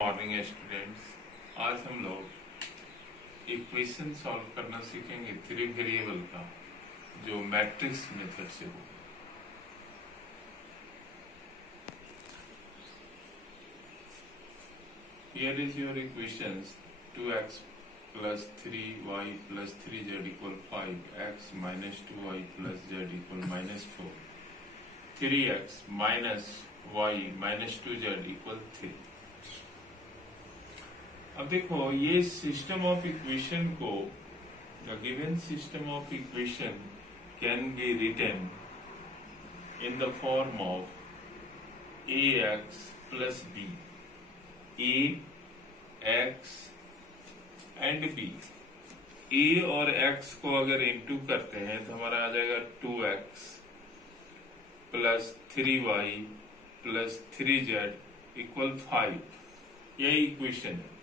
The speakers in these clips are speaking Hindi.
मॉर्निंग स्टूडेंट्स, आज हम लोग इक्वेशन सॉल्व करना सीखेंगे थ्री वेरिएबल का, जो मैट्रिक्स मेथड से हो। Here is your equations 2x plus 3y plus 3z equal 5, x minus 2y plus z equal -4, 3x minus y minus 2z equal 3। अब देखो, ये सिस्टम ऑफ इक्वेशन को, the given system of equation can be written in the form of ax plus b, ax and b। a और x को अगर इंटू करते हैं तो हमारा आ जाएगा 2x plus 3y plus 3z equal 5। यही इक्वेशन है।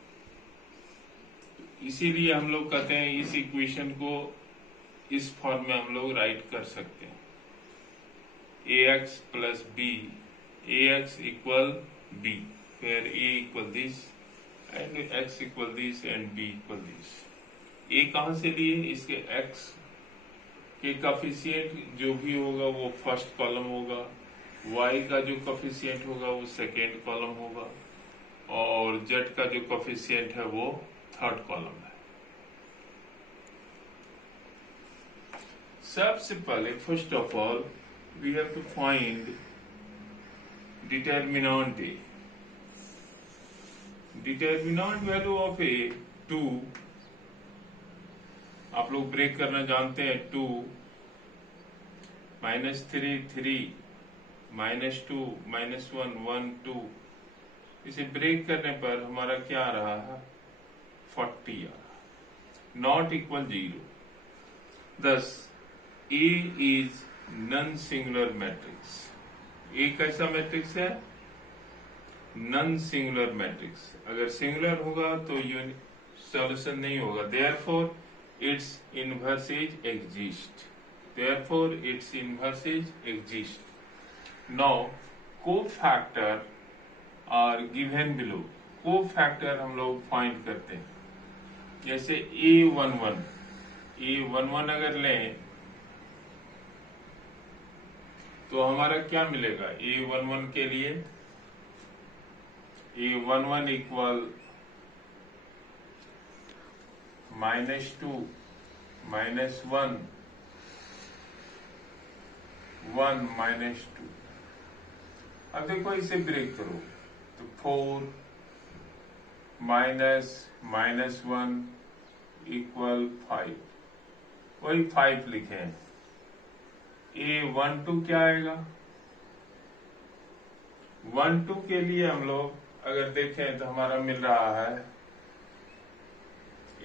इसीलिए हम लोग कहते हैं इस इक्वेशन को इस फॉर्म में हम लोग राइट कर सकते हैं, ax plus b, ax equal b, फिर a equal this and x equal this and b equal this. a कहां से लिए? इसके x के कोफिशिएंट जो भी होगा वो फर्स्ट कॉलम होगा, y का जो कोफिशिएंट होगा वो सेकेंड कॉलम होगा, और z का जो कोफिशिएंट है वो थर्ड कॉलम है। सबसे पहले first of all we have to find determinant A. Determinant value of A 2, आप लोग ब्रेक करना जानते हैं। 2 -3 3 -2 -1 1 2, इसे ब्रेक करने पर हमारा क्या आ रहा है? 40 आ रहा, not equal 0। thus A is non singular matrix. A कैसा मैट्रिक्स है? Non singular matrix. अगर सिंगुलर होगा तो सॉल्यूशन नहीं होगा। Therefore its inverse is exist. Therefore its inverse is exist. Now cofactor are given below. Cofactor हम लोग फाइंड करते हैं। जैसे A11 अगर लें तो हमारा क्या मिलेगा? A11 के लिए A11 इक्वल -2 -1 1 -2। अब देखो, इसे ब्रेक करो तो 4 -1 इक्वल 5, वही 5 लिखे हैं। A12 क्या आएगा? 12 के लिए हम लोग अगर देखें तो हमारा मिल रहा है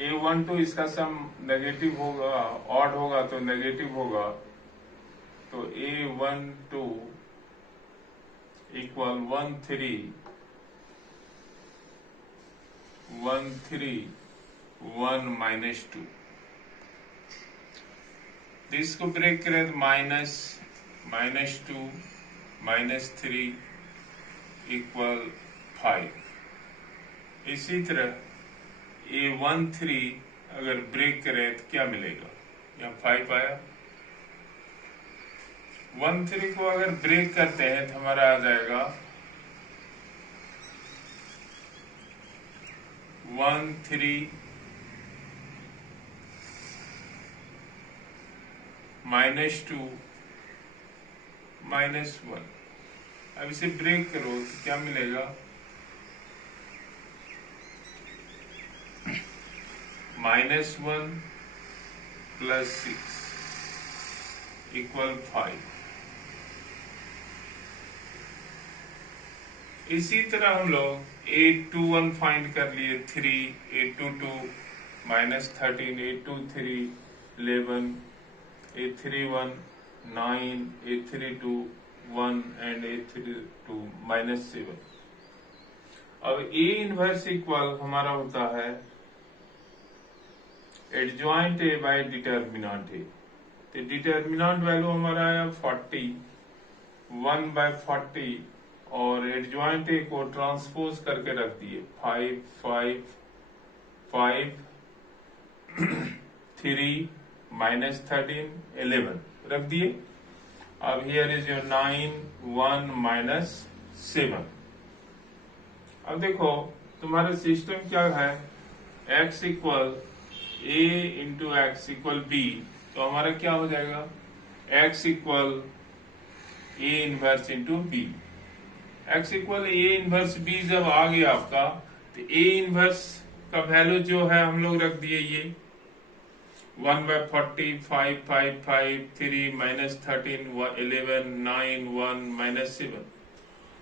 A12, इसका सम नेगेटिव होगा, ऑड होगा तो नेगेटिव होगा, तो A12 इक्वल 1 3 1 3 1 -2। इसको ब्रेक करें तो -2 -3 इक्वल 5। इसी तरह A13 अगर ब्रेक करें तो क्या मिलेगा? यहाँ 5 आया। 13 को अगर ब्रेक करते हैं तो हमारा आ जाएगा 1 3 -2 -1। अब इसे ब्रेक करो तो क्या मिलेगा? -1 + 6 इक्वल 5। इसी तरह हम लोग A21 फाइंड कर लिए 3, A22 -13, A23 11, A31 9, A32 1 and A32 -7। अब A इनवर्स इक्वल हमारा होता है adjoint A bye determinant A। तो डिटर्मिनेंट वैल्यू हमारा आया 40, 1/40 और एडजॉइंट ए को ट्रांसपोज करके रख दिए 5 5 5 3 -13 11 रख दिए। अब हियर इज योर 9 1 -7। अब देखो तुम्हारा सिस्टम क्या है, x equal a into x equal b, तो हमारा क्या हो जाएगा x equal a inverse into b. x equal a inverse b जब आ गया आपका, तो a इनवर्स का वैल्यू जो है हम लोग रख दिए ये 1/40 5 5 5 3 -13 11 9 1 -7।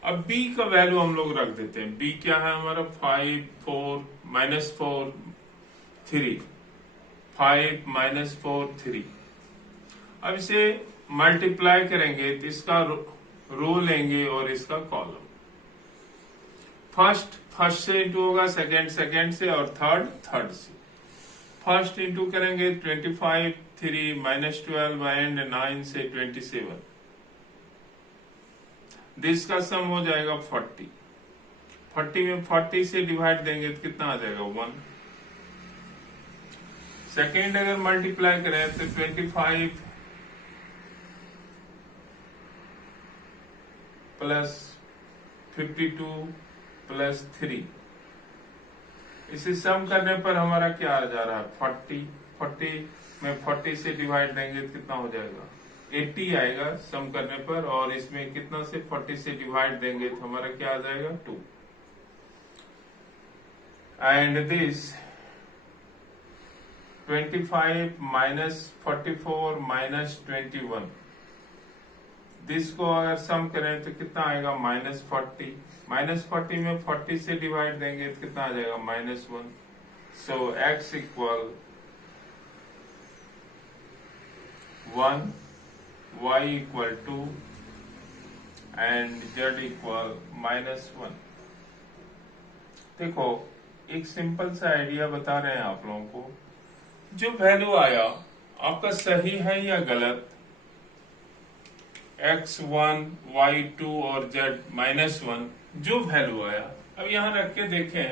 अब b का वैल्यू हम लोग रख देते हैं। b क्या है हमारा 5 4 -4 3 5 -4 3। अब इसे मल्टीप्लाई करेंगे तो इसका रो लेंगे और इसका कॉलम। फर्स्ट से इंटू होगा, सेकंड से, और थर्ड से। फर्स्ट इंटू करेंगे 25 3 -12 एंड 9 से 27। दिस का सम हो जाएगा 40। 40 में 40 से डिवाइड देंगे तो कितना आ जाएगा 1। सेकेंड अगर मल्टीप्लाई करें तो 25 प्लस 52 प्लस 3, इसे सम करने पर हमारा क्या आ जा रहा है 40। 40 में 40 से डिवाइड देंगे तो कितना हो जाएगा 80 आएगा सम करने पर, और इसमें कितना से 40 से डिवाइड देंगे तो हमारा क्या आ जाएगा 2। एंड दिस 25 -44 -21, दिस को अगर सम करें तो कितना आएगा -40। -40 में 40 से डिवाइड देंगे तो कितना आ जाएगा -1। सो x equal 1, y equal 2 and z equal -1। देखो एक सिंपल सा आइडिया बता रहे हैं आप लोगों को, जो वैल्यू आया आपका सही है या गलत, x1 y2 और z -1 जो वैल्यू आया, अब यहाँ रख के देखें,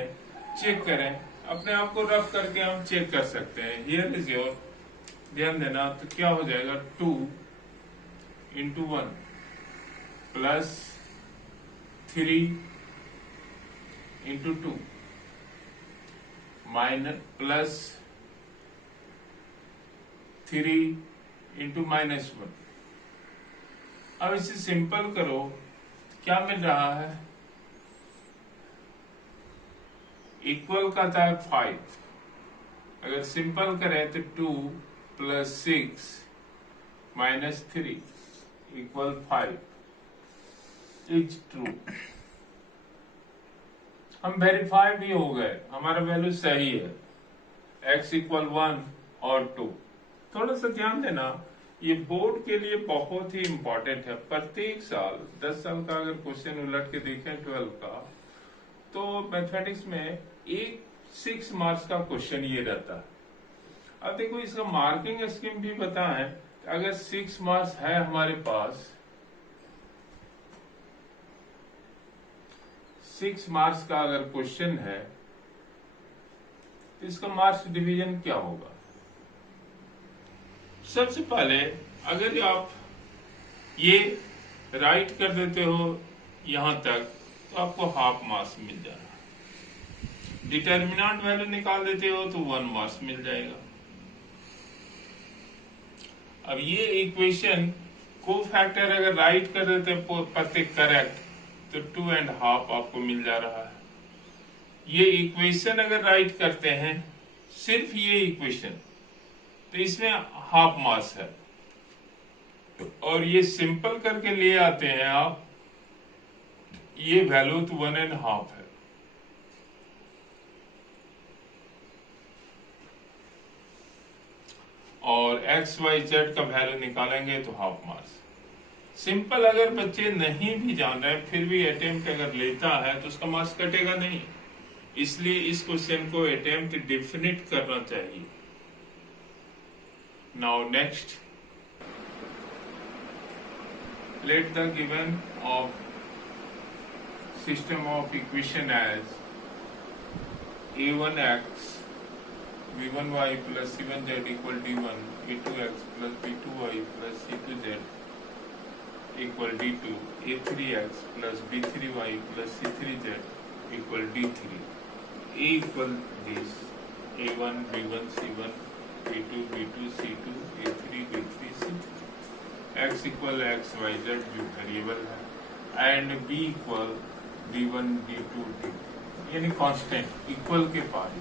चेक करें, अपने आप को रफ करके हम चेक कर सकते हैं। हियर इज योर, ध्यान देना, तो क्या हो जाएगा 2 × 1 प्लस 3 × 2 माइनस प्लस 3 × -1। अब इसे सिंपल करो, क्या मिल रहा है, इक्वल का था 5, अगर सिंपल करें तो 2 + 6 - 3 = 5 इज ट्रू। हम वेरीफाई भी हो गए, हमारा वैल्यू सही है, x = 1 और 2। थोड़ा सा ध्यान देना, ये बोर्ड के लिए बहुत ही इंपॉर्टेंट है। प्रत्येक साल 10 साल का अगर क्वेश्चन उलट के देखें 12 का, तो मैथमेटिक्स में 6 मार्क्स का क्वेश्चन ये रहता है। अब देखो इसका मार्किंग स्कीम भी बताएं, अगर 6 मार्क्स है हमारे पास, 6 मार्क्स का अगर क्वेश्चन है, तो इसका मार्क्स डिवीजन क्या होगा। सबसे पहले अगर आप ये राइट कर देते हो यहां तक, तो आपको हाफ मार्क्स मिल जाएगा। डिटर्मिनेंट वैल्यू निकाल देते हो तो 1 मार्क्स मिल जाएगा। अब ये इक्वेशन को फैक्टर अगर राइट कर देते प्रत्येक करेक्ट, तो 2.5 आपको मिल जा रहा है। ये इक्वेशन अगर राइट करते हैं, सिर्फ ये इक्वेशन, तो इसमें हाफ मार्क्स है। और ये सिंपल करके ले आते हैं आप, ये वैल्यू तो 1.5 है। और x y z का वैल्यू निकालेंगे तो हाफ मार्क्स। सिंपल अगर बच्चे नहीं भी जान रहे, फिर भी अटेम्प्ट अगर लेता है तो उसका मार्क्स कटेगा नहीं। इसलिए इस क्वेश्चन को अटेम्प्ट डेफिनेट करना चाहिए। Now next, let the given of system of equation as a1x b1y plus c1z equal d1, a2x plus b2y plus c2z equal d2, a3x plus b3y plus c3z equal d3. A equal this a1 b1 c1 b2 b2 c2 a3 b3 c3. x equal x y z जो वेरिएबल है and b equal d1 d2 d3 यानी कांस्टेंट इक्वल के पास.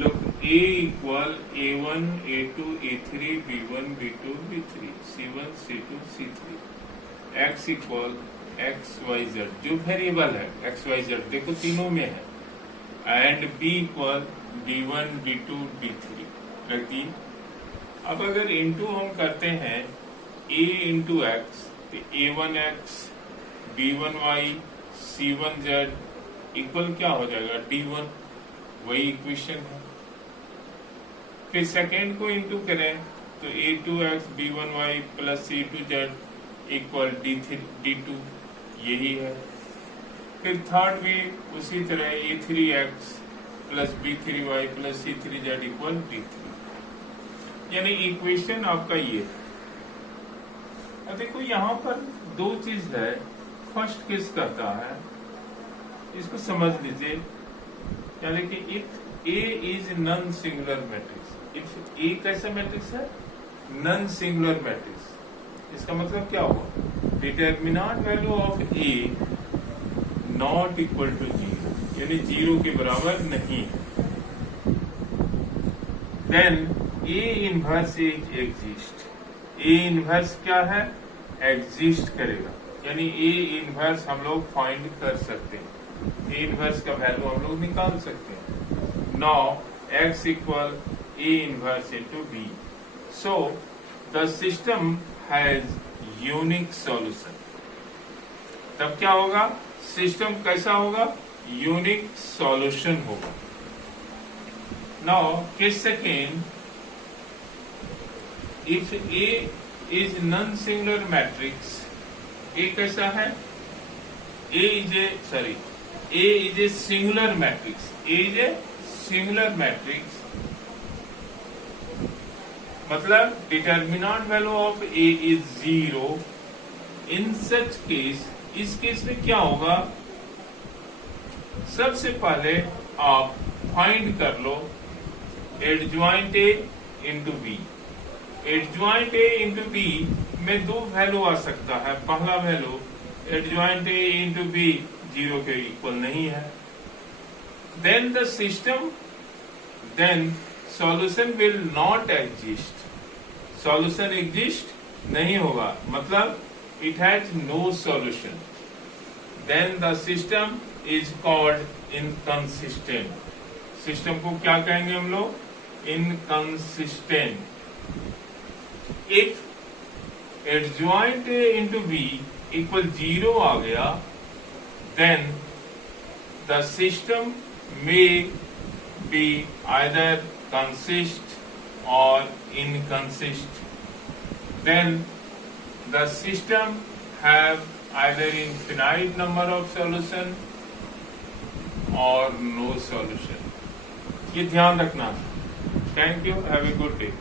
Look, a equal a1 a2 a3 b1 b2 b3 c1 c2 c3. x equal x y z जो वेरिएबल है x y z देखो तीनों में है and b equal d1 d2 d3 रख दी. अब अगर इनटू हम करते हैं a इंटू एक्स तो a1x b1y c1z इक्वल क्या हो जाएगा d1, वही इक्वेशन है. फिर सेकेंड को इंटू करें तो a2x b1y plus c2z equal d2, यही है. फिर थर्ड भी उसी तरह a3x plus b3y plus c3z equal d3, यानी इक्वेशन आपका ये है. अब देखो यहाँ पर दो चीज है. फर्स्ट किस करता है इसको समझ लीजिए. यानी कि if A is non singular matrix, if A कैसा मैट्रिक्स है? Non singular matrix. इसका मतलब क्या हुआ? Determinant value of A not equal to 0, यानी 0 के बराबर नहीं है. Then A inverse is exist. A inverse क्या है? एग्जिस्ट करेगा, यानी A इनवर्स हम लोग फाइंड कर सकते हैं. A इनवर्स का वैल्यू हम लोग निकाल सकते हैं. Now x equal A inverse into B. So the system has unique solution. तब क्या होगा? सिस्टम कैसा होगा? यूनिक सॉल्यूशन होगा. Now case second, if A is non singular matrix. A कैसा है? A is a singular matrix. A is a singular matrix. मतलब determinant value of A is 0. In such case, इस केस में क्या होगा? सबसे पहले आप फाइंड कर लो adjoint A into B. Adjoint A into B में दो वैल्यू आ सकता है. पहला value adjoint A into B 0 के इक्वल नहीं है. Then the system, then solution will not exist. Solution exist नहीं होगा, मतलब it has no solution. Then the system is called inconsistent. System को क्या कहेंगे हम लोग? Inconsistent. If adjoint A into B equal 0 आ गया, then the system may be either consist or inconsist. Then the system have either infinite number of solution or no solution. ये ध्यान रखना. Thank you. Have a good day.